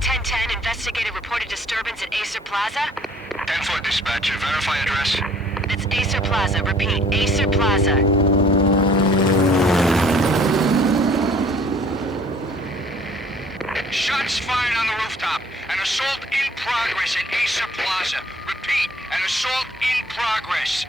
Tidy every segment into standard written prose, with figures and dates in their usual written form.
1010, investigated reported disturbance at Acer Plaza. 10-4 dispatcher, verify address. It's Acer Plaza. Repeat, Acer Plaza. Shots fired on the rooftop. An assault in progress at Acer Plaza. Repeat, an assault in progress.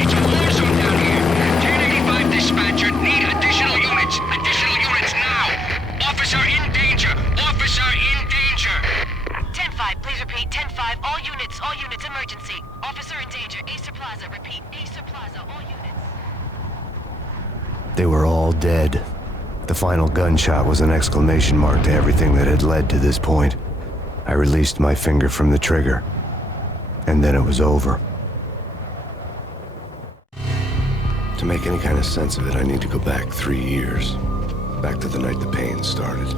It's a war zone down here. 1085 dispatcher, need additional units. Additional units now. Officer in danger. Officer in danger. 10-5, please repeat. 10-5, all units, emergency. Officer in danger, Acer Plaza. Repeat, Acer Plaza, all units. They were all dead. The final gunshot was an exclamation mark to everything that had led to this point. I released my finger from the trigger, and then it was over. To make any kind of sense of it, I need to go back 3 years. Back to the night the Payne started.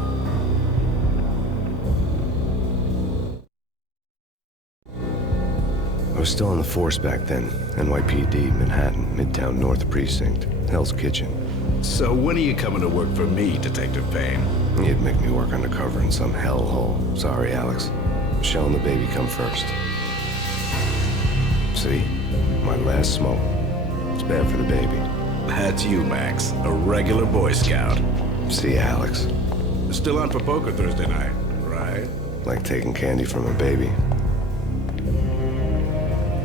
I was still on the force back then. NYPD, Manhattan, Midtown North Precinct, Hell's Kitchen. So when are you coming to work for me, Detective Payne? You'd make me work undercover in some hellhole. Sorry, Alex. Michelle and the baby come first. See? My last smoke. It's bad for the baby. That's you, Max. A regular Boy Scout. See, Alex. Still on for poker Thursday night, right? Like taking candy from a baby.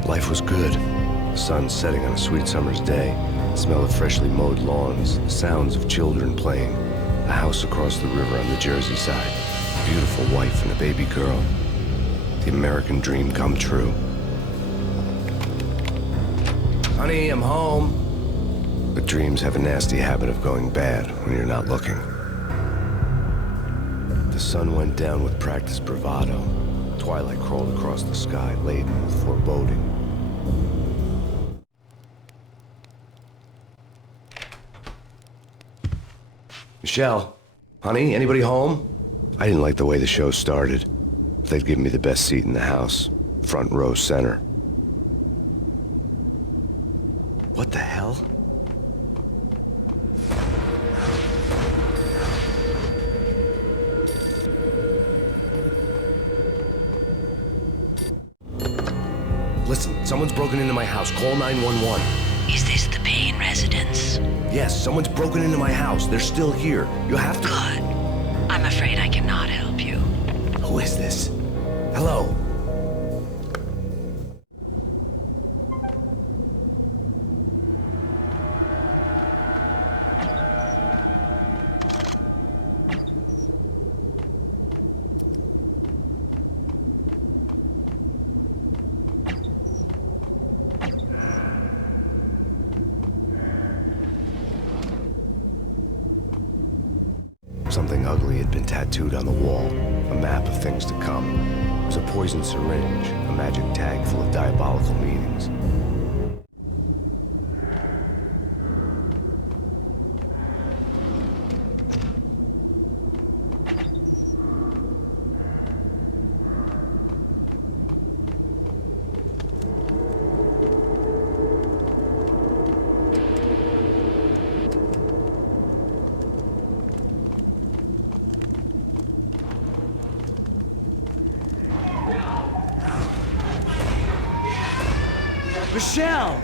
Life was good. The sun setting on a sweet summer's day. The smell of freshly mowed lawns. The sounds of children playing. A house across the river on the Jersey side. A beautiful wife and a baby girl. The American dream come true. Honey, I'm home. But dreams have a nasty habit of going bad when you're not looking. The sun went down with practiced bravado. Twilight crawled across the sky, laden with foreboding. Michelle, honey, anybody home? I didn't like the way the show started. They'd given me the best seat in the house, front row center. What the hell? Listen, someone's broken into my house. Call 911. Is this the Payne residence? Yes, someone's broken into my house. They're still here. You have to... Good. I'm afraid I cannot help you. Who is this? Hello? Something ugly had been tattooed on the wall, a map of things to come. It was a poison syringe, a magic tag full of diabolical meanings. Michelle!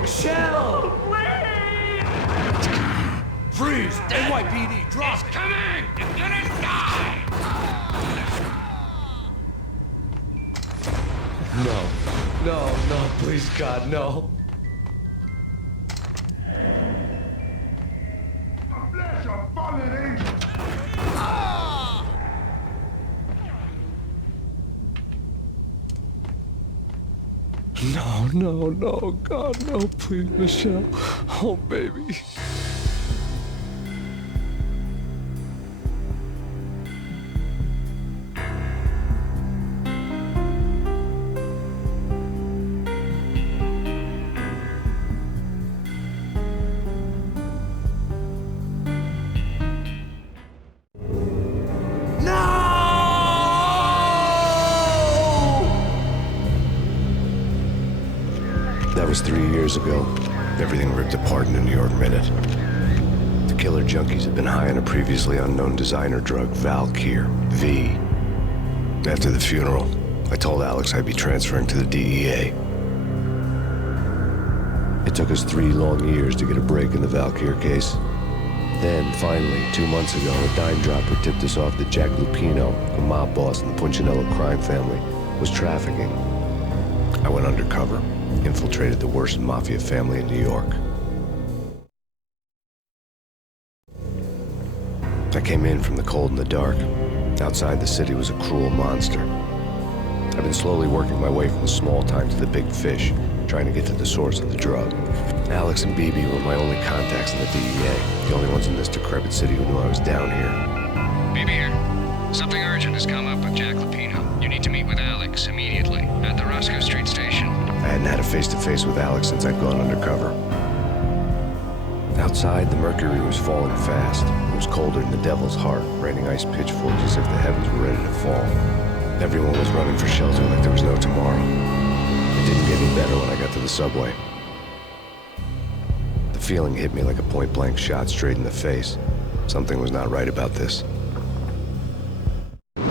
Michelle! Freeze! NYPD, drop it! Coming! You're gonna die! No, please, God, no. No, God, no, please, Michelle. Oh, baby. That was 3 years ago. Everything ripped apart in a New York minute. The killer junkies had been high on a previously unknown designer drug, Valkyr, V. After the funeral, I told Alex I'd be transferring to the DEA. It took us 3 long years to get a break in the Valkyr case. Then, finally, 2 months ago, a dime dropper tipped us off that Jack Lupino, a mob boss in the Punchinello crime family, was trafficking. I went undercover, infiltrated the worst mafia family in New York. I came in from the cold and the dark. Outside the city was a cruel monster. I've been slowly working my way from the small time to the big fish, trying to get to the source of the drug. Alex and BB were my only contacts in the DEA, the only ones in this decrepit city who knew I was down here. BB here. Something urgent has come up with Jack Lupino. You need to meet with Alex immediately at the Roscoe Street station. I hadn't had a face-to-face with Alex since I'd gone undercover. Outside, the mercury was falling fast. It was colder than the devil's heart, raining ice pitchforks as if the heavens were ready to fall. Everyone was running for shelter like there was no tomorrow. It didn't get any better when I got to the subway. The feeling hit me like a point-blank shot straight in the face. Something was not right about this. My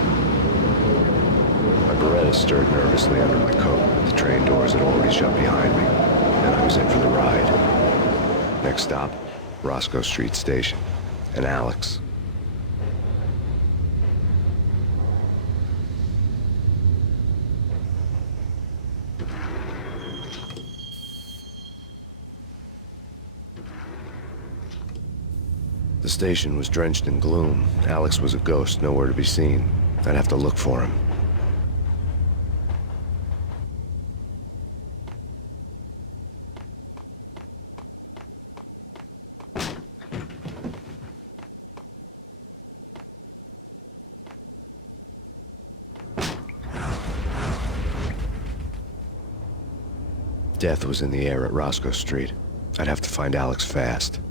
Beretta stirred nervously under my coat. The train doors had already shut behind me, and I was in for the ride. Next stop, Roscoe Street Station, and Alex. The station was drenched in gloom. Alex was a ghost, nowhere to be seen. I'd have to look for him. Death was in the air at Roscoe Street. I'd have to find Alex fast.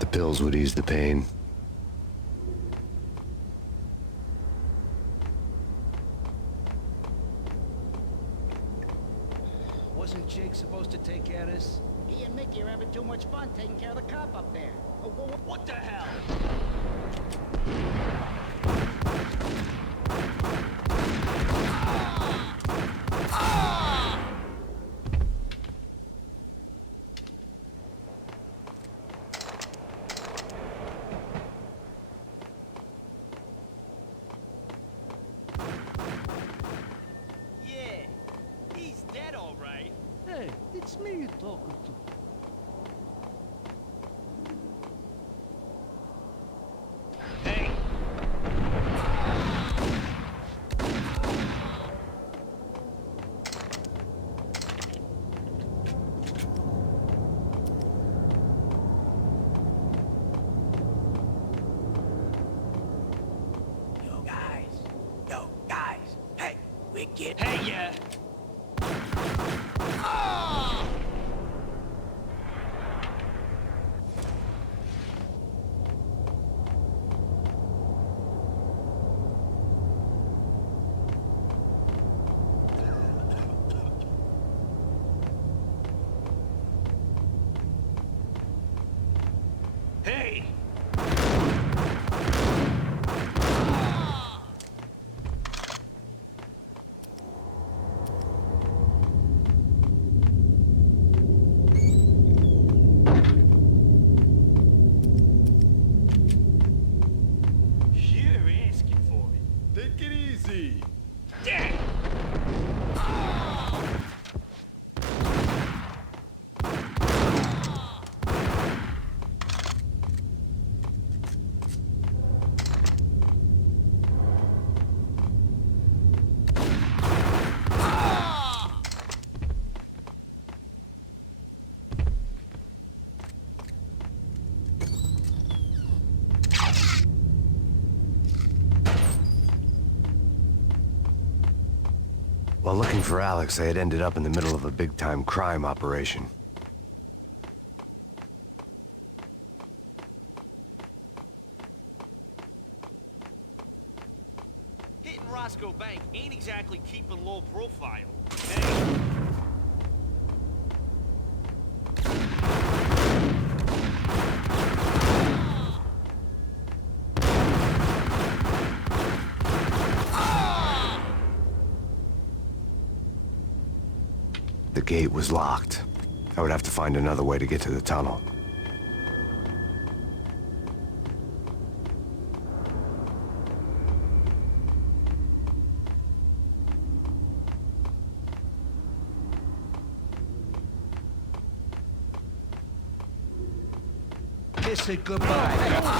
The pills would ease the pain. Wasn't Jake supposed to take care of this? He and Mickey are having too much fun taking care of the cop up there. What the hell? Yeah, he's dead, all right. Hey, it's me you're talking to. Hey! While looking for Alex, I had ended up in the middle of a big-time crime operation. Hitting Roscoe Bank ain't exactly keeping low profile. Hey. The gate was locked. I would have to find another way to get to the tunnel. Kiss it goodbye.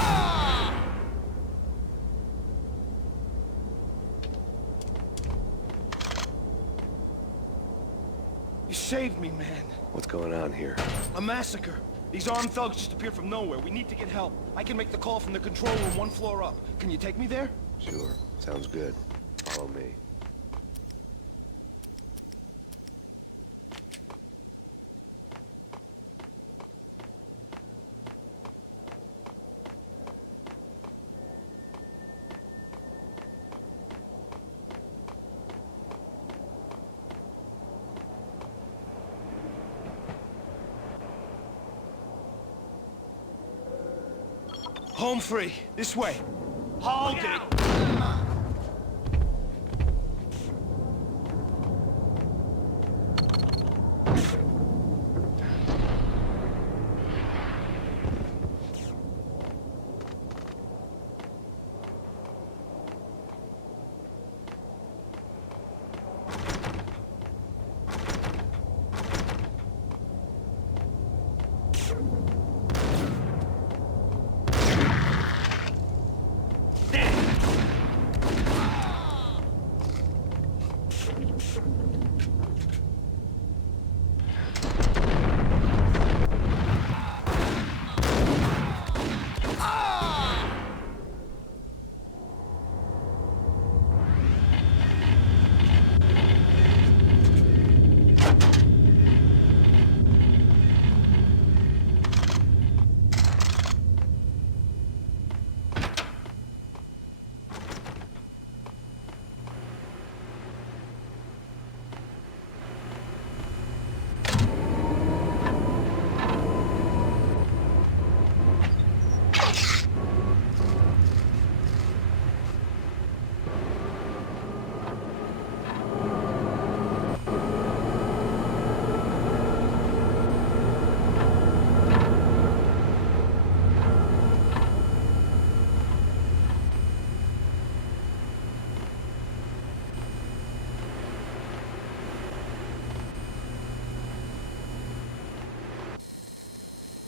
You saved me, man. What's going on here? A massacre. These armed thugs just appeared from nowhere. We need to get help. I can make the call from the control room 1 floor up. Can you take me there? Sure. Sounds good. Follow me. Home free. This way. Hold it.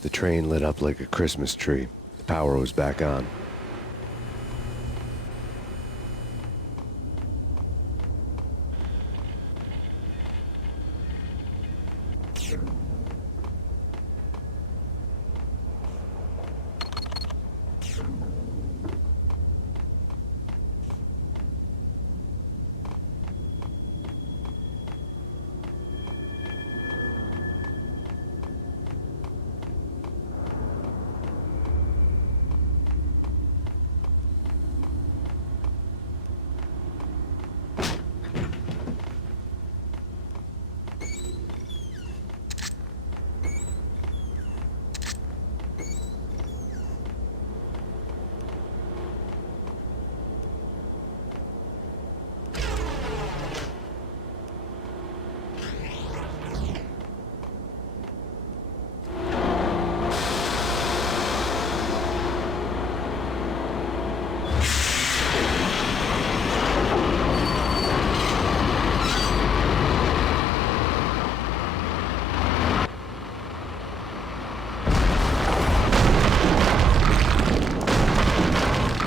The train lit up like a Christmas tree. The power was back on.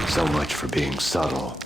So much for being subtle.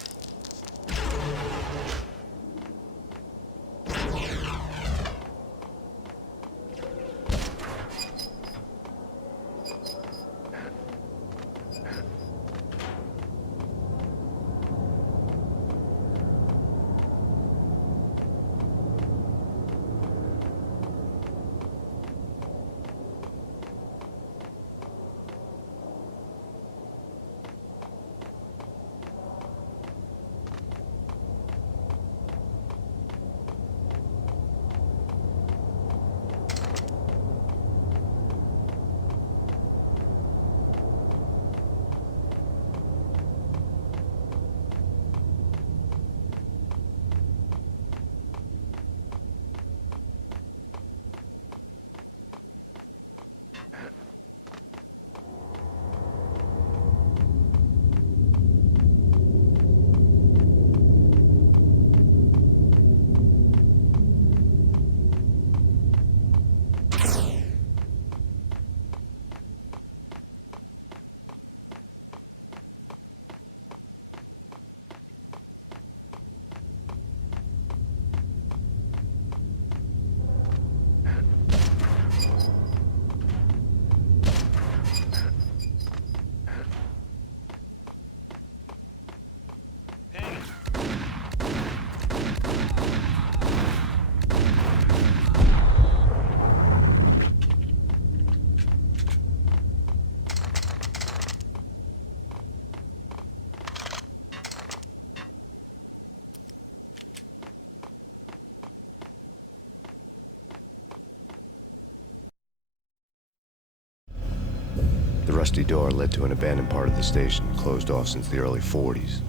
The rusty door led to an abandoned part of the station, closed off since the early 40s.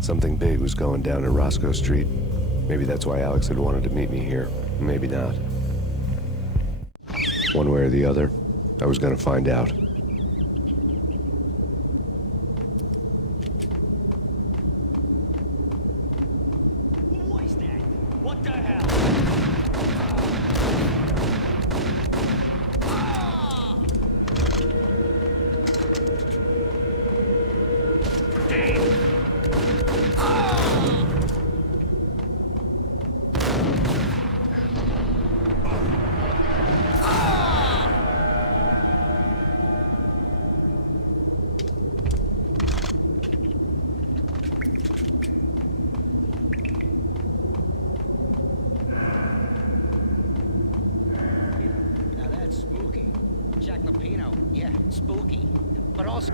Something big was going down in Roscoe Street. Maybe that's why Alex had wanted to meet me here. Maybe not. One way or the other, I was gonna find out. What was that? What the hell? Now that's spooky. Jack Lupino, yeah, spooky. But also...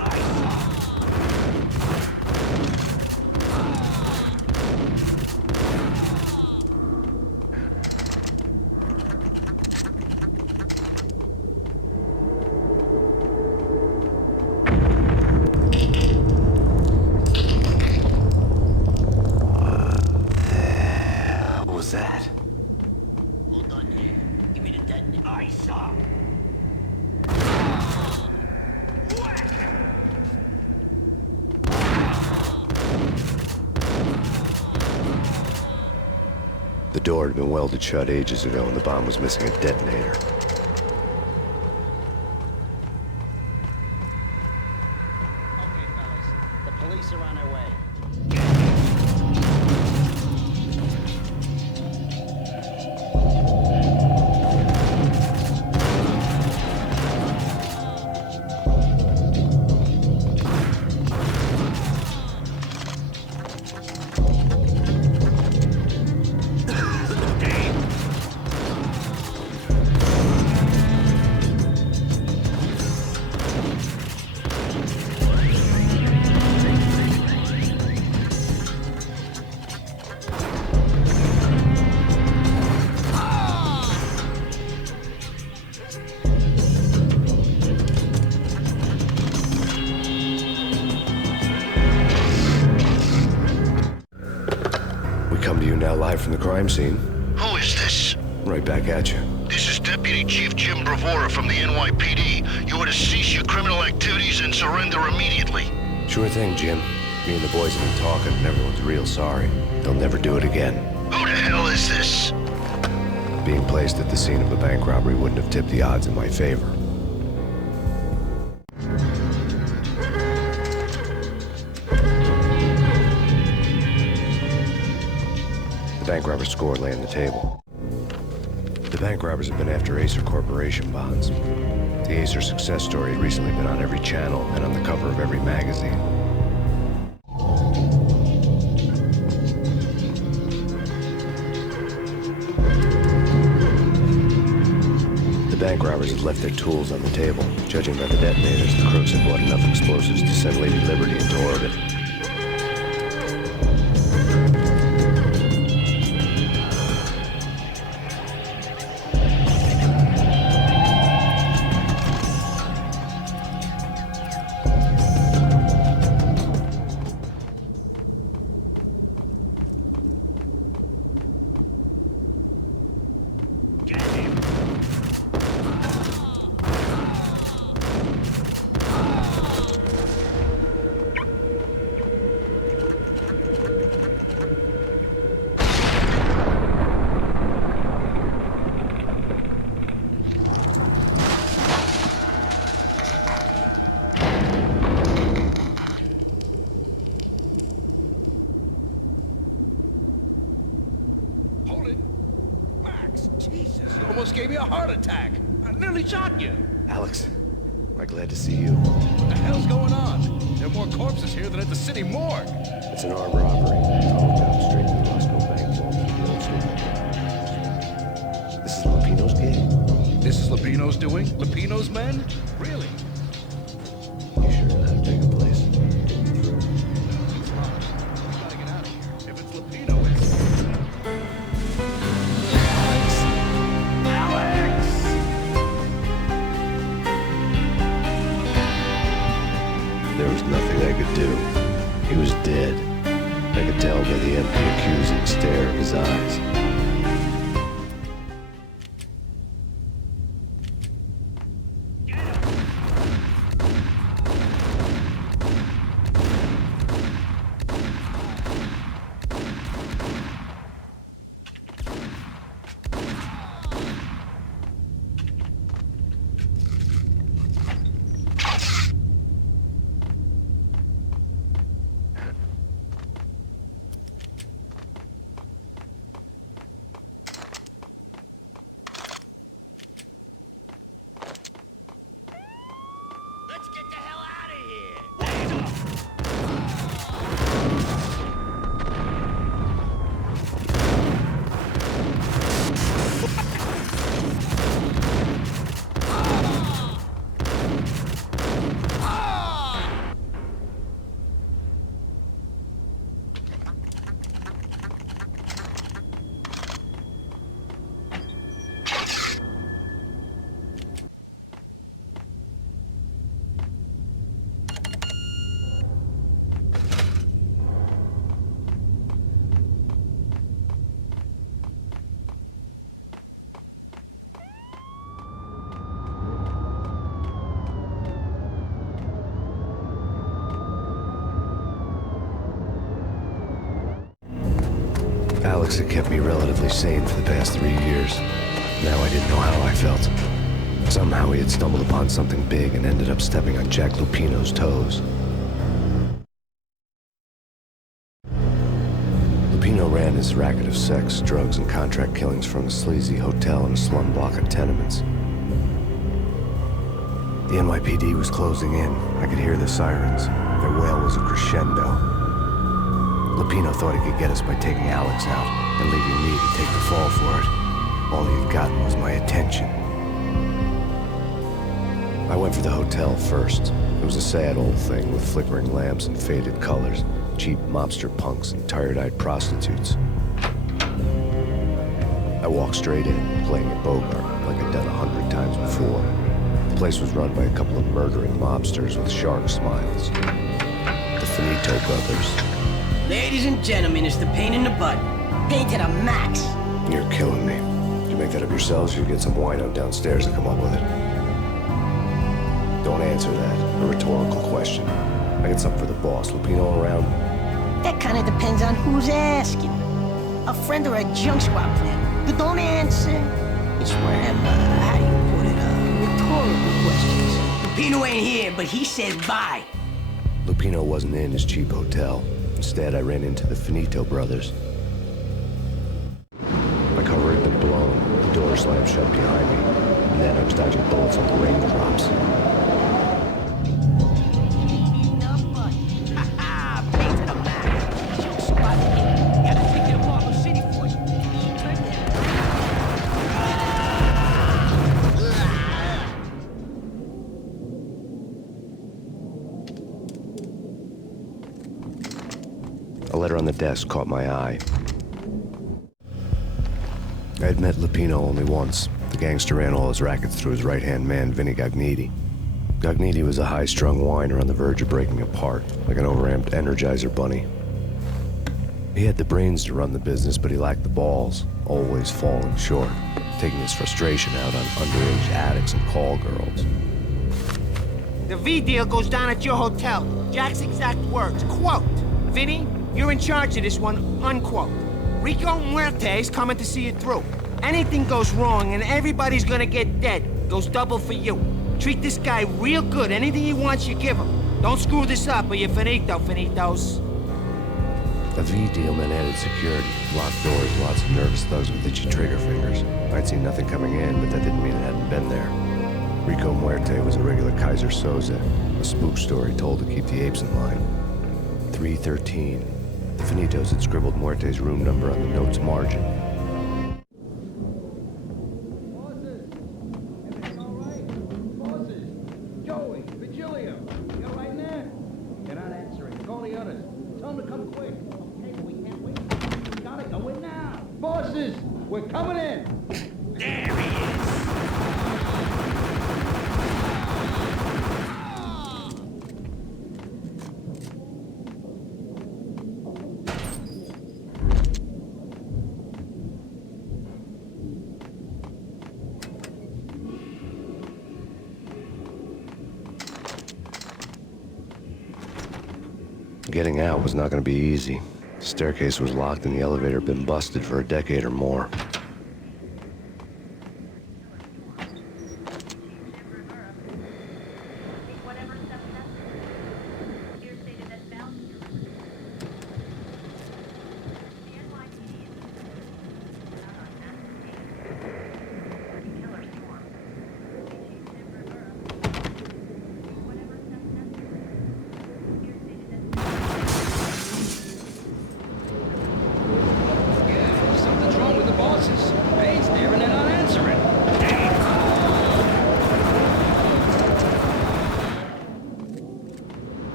What was that? Hold on here. Give me the detonator. I saw. The door had been welded shut ages ago and the bomb was missing a detonator. Okay, fellas. The police are on their way. We come to you now live from the crime scene. Who is this? Right back at you. This is Deputy Chief Jim Bravura from the NYPD. You are to cease your criminal activities and surrender immediately. Sure thing, Jim. Me and the boys have been talking and everyone's real sorry. They'll never do it again. Who the hell is this? Being placed at the scene of a bank robbery wouldn't have tipped the odds in my favor. The bank robber's score lay on the table. The bank robbers have been after Acer Corporation bonds. The Acer success story had recently been on every channel and on the cover of every magazine. The bank robbers had left their tools on the table. Judging by the detonators, the crooks had bought enough explosives to send Lady Liberty into orbit. Hold it. Max, Jesus, you almost gave me a heart attack. I nearly shot you. Alex, am I glad to see you? What the hell's going on? There are more corpses here than at the city morgue. It's an armed robbery. Tunnel down straight to the Roscoe Bank vault to the old street. This is Lupino's gig? This is Lupino's doing? Lupino's men? Really? You sure that big a place? Through. It's not. We gotta get out of here. If it's Lupino, it's... Alex! too. He was dead. I could tell by the empty, accusing stare of his eyes. Let's get the hell out of here! Alex had kept me relatively sane for the past 3 years. Now I didn't know how I felt. Somehow he had stumbled upon something big and ended up stepping on Jack Lupino's toes. Lupino ran his racket of sex, drugs, and contract killings from a sleazy hotel in a slum block of tenements. The NYPD was closing in. I could hear the sirens. Their wail was a crescendo. Lupino thought he could get us by taking Alex out and leaving me to take the fall for it. All he had gotten was my attention. I went for the hotel first. It was a sad old thing with flickering lamps and faded colors, cheap mobster punks and tired-eyed prostitutes. I walked straight in, playing a Bogart like I'd done 100 times before. The place was run by a couple of murdering mobsters with shark smiles. The Finito brothers. Ladies and gentlemen, it's the Payne in the butt. Payne to the max. You're killing me. Did you make that up yourselves, or you get some wino downstairs to come up with it? Don't answer that. A rhetorical question. I got something for the boss. Lupino around? That kind of depends on who's asking. A friend or a junk squad plan. But don't answer. It's one of them, how do you put it, rhetorical questions. Lupino ain't here, but he says bye. Lupino wasn't in his cheap hotel. Instead, I ran into the Finito brothers. My cover had been blown, the door slammed shut behind me, and then I was dodging bullets like raindrops. Payne to the max. Junk squad plan. Gotta take it apart from City Force. A letter on the desk caught my eye. I had met Lupino only once. The gangster ran all his rackets through his right-hand man, Vinny Gagniti. Gagniti was a high-strung whiner on the verge of breaking apart, like an overamped Energizer bunny. He had the brains to run the business, but he lacked the balls, always falling short, taking his frustration out on underage addicts and call girls. The V deal goes down at your hotel. Jack's exact words, quote, Vinny, you're in charge of this one, unquote. Rico Muerte's coming to see it through. Anything goes wrong and everybody's gonna get dead. Goes double for you. Treat this guy real good. Anything he wants, you give him. Don't screw this up or you're finito, finitos. A V deal meant added security, locked doors, lots of nervous thugs with itchy trigger fingers. I'd seen nothing coming in, but that didn't mean it hadn't been there. Rico Muerte was a regular Kaiser Soze, a spook story told to keep the apes in line. 313. The Finitos had scribbled Muerte's room number on the note's margin. Bosses! Everything all right? Bosses! Joey! Virgilio! You all right in there? They're not answering. Call the others. Tell them to come quick. Okay, but we can't wait. We gotta go in now. Bosses! We're coming in! There he is! Getting out was not going to be easy. The staircase was locked and the elevator had been busted for a decade or more. Something's wrong with the bosses. Payne's there and they're not answering.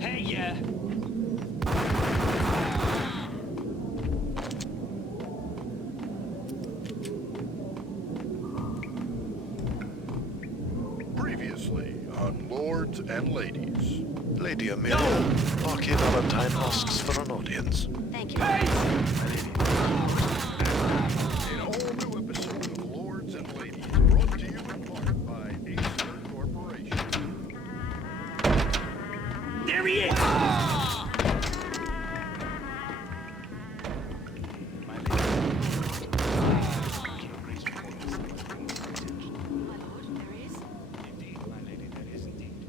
Hey, yeah. Previously on Lords and Ladies. Lady Amelia, Marquis Valentine asks for an audience. Thank you. An all-new episode of Lords and Ladies, brought to you in part by Acer Corporation. There he is! Indeed, my lady, there is indeed.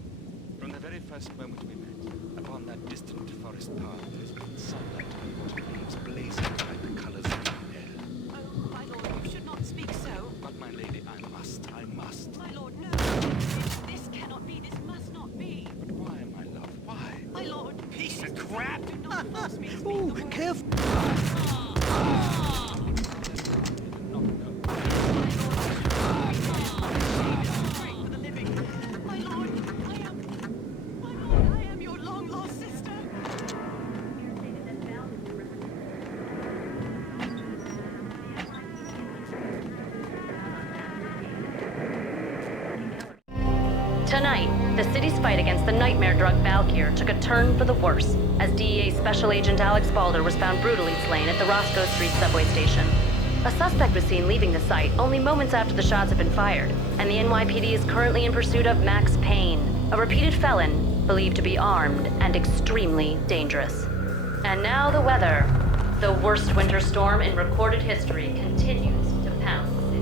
From the very first moment we met, upon that distant forest path, there has been sunlight on water leaves blazing like the colors of the air. Oh, my lord, you should not speak so. But, my lady, I must. My lord, no. This cannot be. This must not be. But why, my love, why? My lord, Piece of crap! do not force me to speak Ooh, the word. careful. No, no. Pray for the living. My lord, I am your long-lost sister. Tonight, the city's fight against the nightmare drug Valkyr took a turn for the worse, as DEA Special Agent Alex Balder was found brutally slain at the Roscoe Street subway station. A suspect was seen leaving the site only moments after the shots had been fired, and the NYPD is currently in pursuit of Max Payne, a repeated felon believed to be armed and extremely dangerous. And now the weather. The worst winter storm in recorded history continues to pound the city.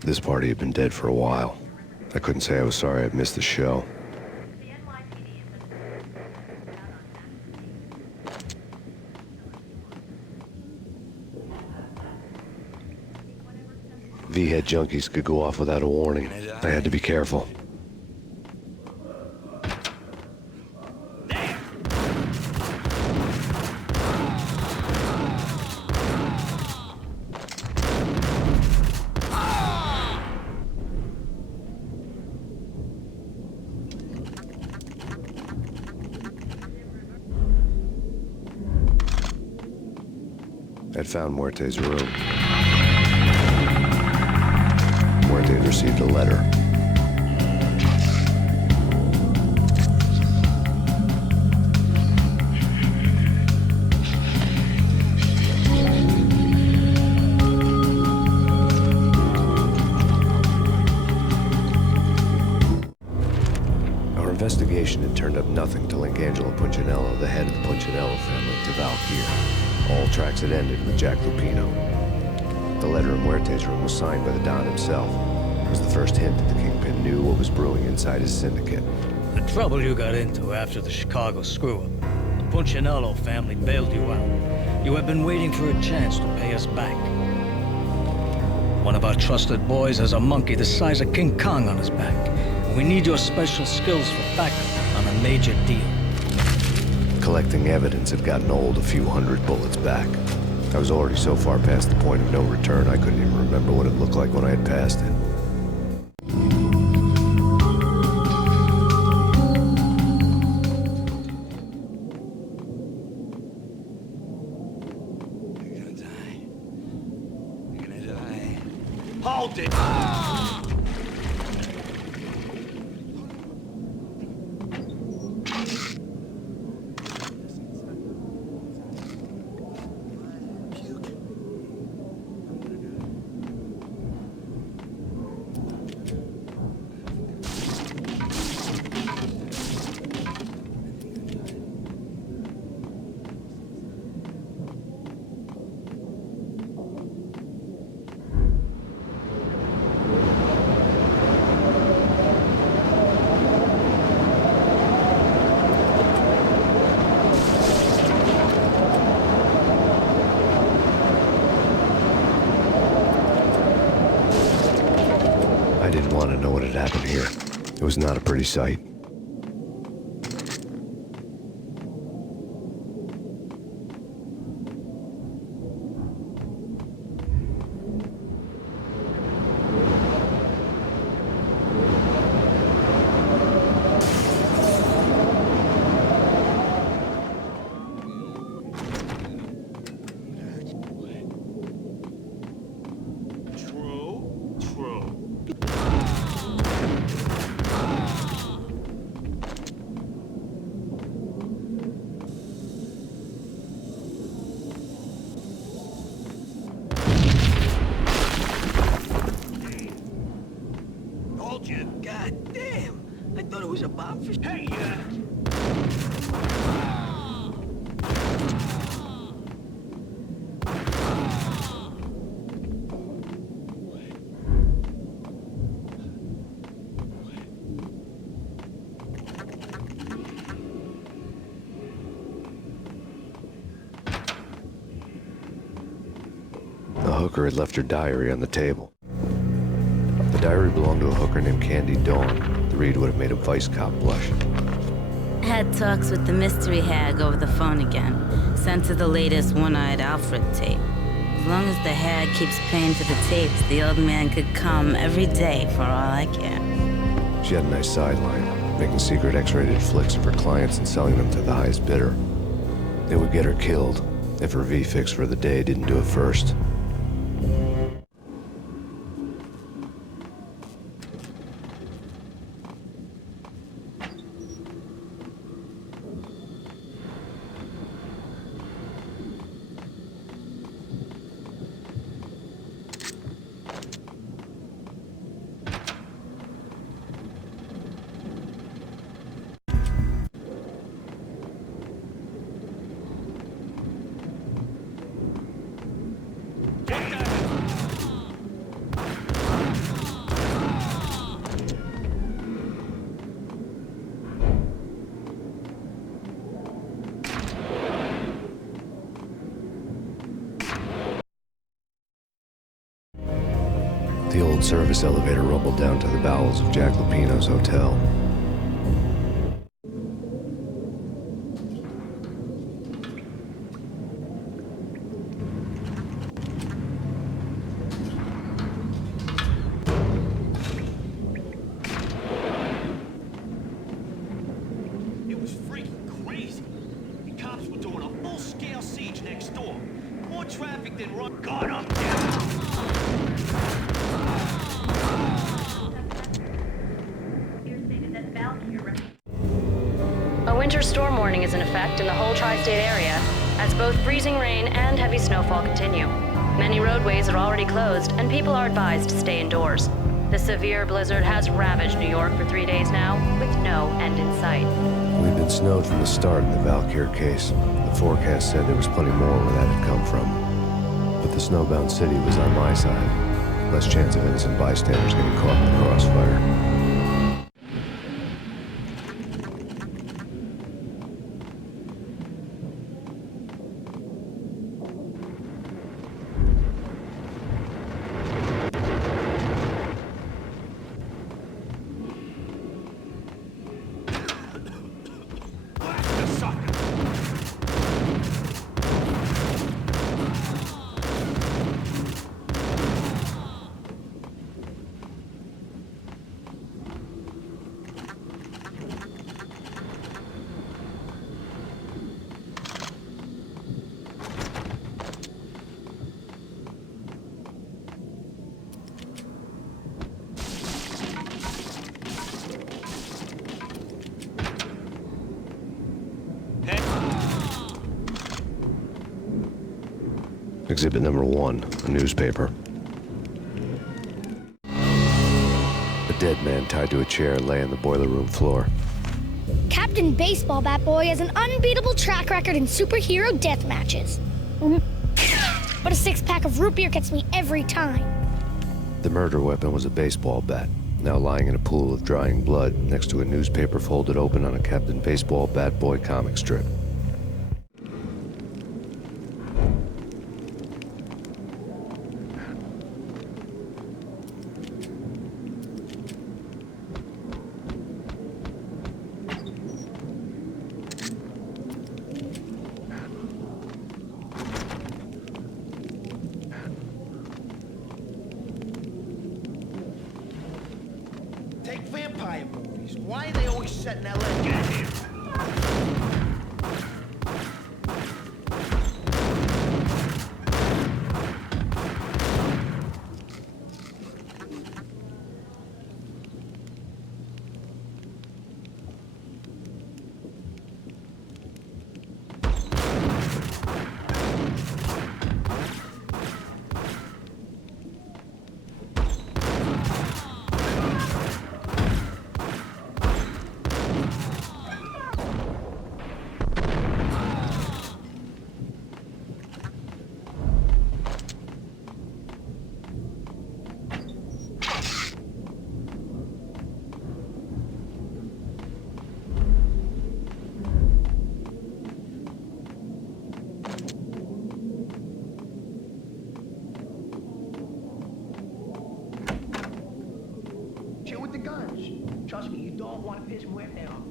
This party had been dead for a while. I couldn't say I was sorry I'd missed the show. V-head junkies could go off without a warning. I had to be careful. I'd found Muerte's room. Muerte had received a letter. Our investigation had turned up nothing to link Angelo Punchinello, the head of the Punchinello family, to Valkyr. All tracks had ended with Jack Lupino. The letter in Muerte's room was signed by the Don himself. It was the first hint that the Kingpin knew what was brewing inside his syndicate. The trouble you got into after the Chicago screw-up. The Punchinello family bailed you out. You have been waiting for a chance to pay us back. One of our trusted boys has a monkey the size of King Kong on his back. And we need your special skills for backup on a major deal. Collecting evidence had gotten old a few hundred bullets back. I was already so far past the point of no return, I couldn't even remember what it looked like when I had passed it. Hold it! I didn't want to know what had happened here. It was not a pretty sight. God damn! I thought it was a bomb for... Hey, The hooker had left her diary on the table. The diary belonged to a hooker named Candy Dawn. The read would have made a vice cop blush. Had talks with the mystery hag over the phone again. Sent her the latest one-eyed Alfred tape. As long as the hag keeps paying for the tapes, the old man could come every day for all I care. She had a nice sideline, making secret X-rated flicks of her clients and selling them to the highest bidder. It would get her killed if her V-fix for the day didn't do it first. The old service elevator rumbled down to the bowels of Jack Lupino's hotel. It was freaking crazy. The cops were doing a full-scale siege next door. More traffic than run. Got 'em down! A winter storm warning is in effect in the whole tri-state area, as both freezing rain and heavy snowfall continue. Many roadways are already closed, and people are advised to stay indoors. The severe blizzard has ravaged New York for 3 days now, with no end in sight. We'd been snowed from the start in the Valkyr case. The forecast said there was plenty more where that had come from. But the snowbound city was on my side. Less chance of innocent bystanders getting caught in the crossfire. Exhibit number 1, a newspaper. A dead man tied to a chair lay on the boiler room floor. Captain Baseball Bat Boy has an unbeatable track record in superhero death matches. But a 6-pack of root beer gets me every time. The murder weapon was a baseball bat, now lying in a pool of drying blood next to a newspaper folded open on a Captain Baseball Bat Boy comic strip. Take vampire movies. Why are they always set in LA? Get here. Chill with the guns. Trust me, you don't want to piss Muerte off.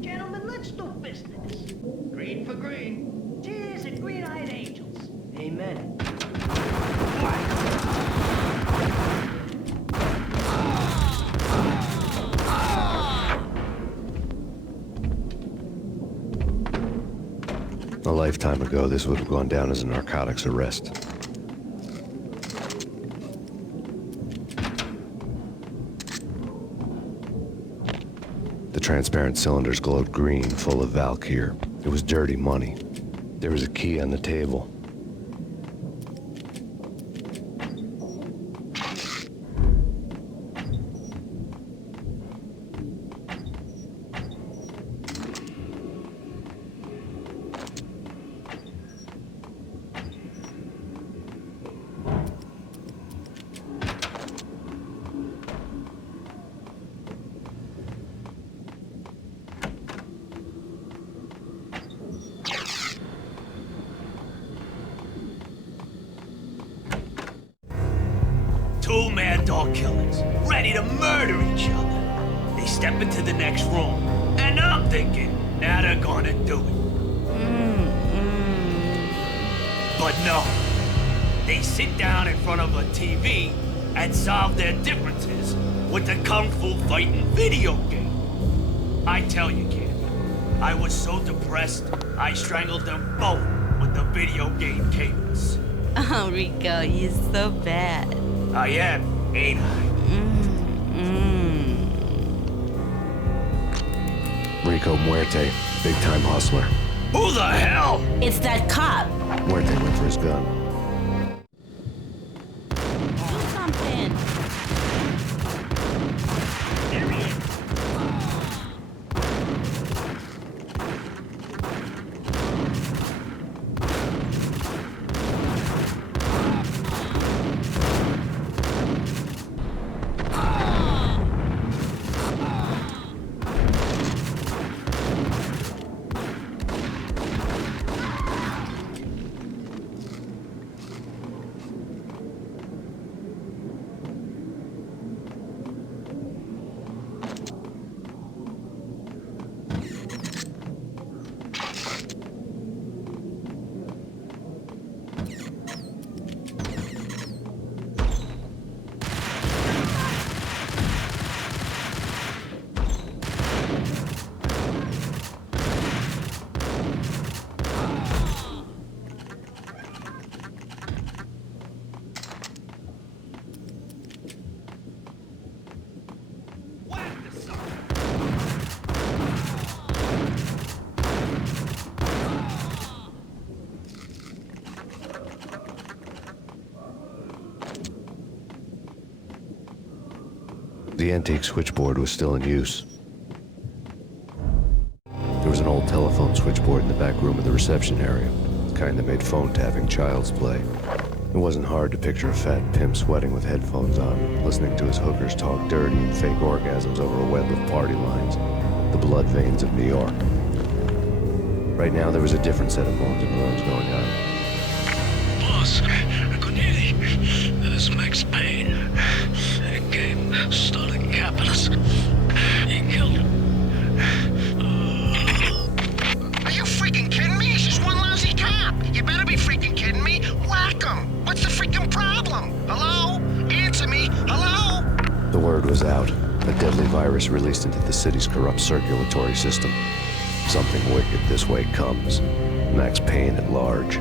Gentlemen, let's do business. Green for green. Cheers and green-eyed angels. Amen. A lifetime ago, this would have gone down as a narcotics arrest. The transparent cylinders glowed green, full of Valkyr. It was dirty money. There was a key on the table. Two mad dog killers, ready to murder each other. They step into the next room, and I'm thinking, now they're gonna do it. But no. They sit down in front of a TV and solve their differences with the Kung Fu fighting video game. I tell you, kid, I was so depressed, I strangled them both with the video game cables. Oh, Rico, you're so bad. I am, ain't I? Rico Muerte, big-time hustler. Who the hell? It's that cop. Muerte went for his gun. Do something. There he is. The antique switchboard was still in use. There was an old telephone switchboard in the back room of the reception area, the kind that made phone tapping child's play. It wasn't hard to picture a fat pimp sweating with headphones on, listening to his hookers talk dirty and fake orgasms over a web of party lines, the blood veins of New York. Right now, there was a different set of moans and groans going on. Boss, good evening. This is Max Payne. He came, started capping us. He killed him. Are you freaking kidding me? He's just one lousy cop. You better be freaking kidding me. Whack him. What's the freaking problem? Hello? Answer me. Hello? The word was out. A deadly virus released into the city's corrupt circulatory system. Something wicked this way comes. Max Payne at large.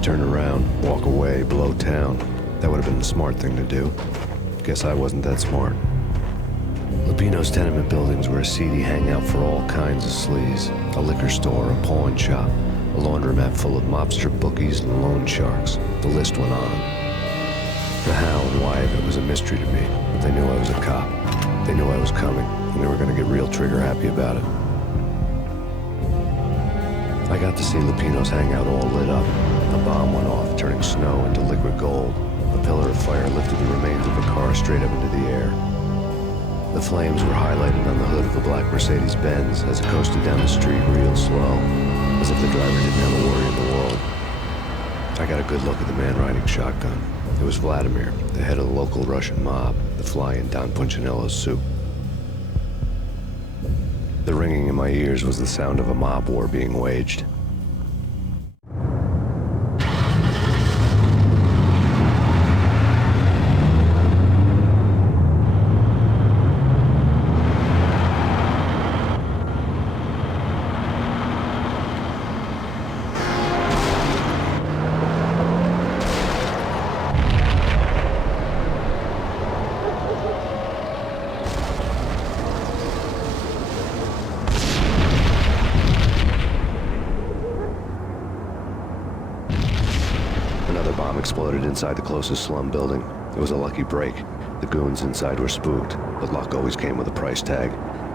Turn around, walk away, blow town. That would have been the smart thing to do. Guess I wasn't that smart. Lupino's tenement buildings were a seedy hangout for all kinds of sleaze. A liquor store, a pawn shop, a laundromat full of mobster bookies and loan sharks. The list went on. The how and why of it was a mystery to me, but they knew I was a cop. They knew I was coming, and they were going to get real trigger happy about it. I got to see Lupino's hangout all lit up. A bomb went off, turning snow into liquid gold. A pillar of fire lifted the remains of a car straight up into the air. The flames were highlighted on the hood of a black Mercedes-Benz as it coasted down the street real slow, as if the driver didn't have a worry in the world. I got a good look at the man riding shotgun. It was Vladimir, the head of the local Russian mob, the fly in Don Punchinello's soup. The ringing in my ears was the sound of a mob war being waged. exploded inside the closest slum building. It was a lucky break. The goons inside were spooked, but luck always came with a price tag.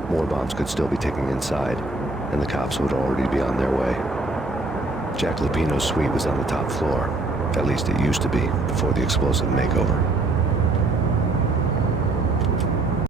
More bombs could still be ticking inside, and the cops would already be on their way. Jack Lupino's suite was on the top floor. At least it used to be, before the explosive makeover.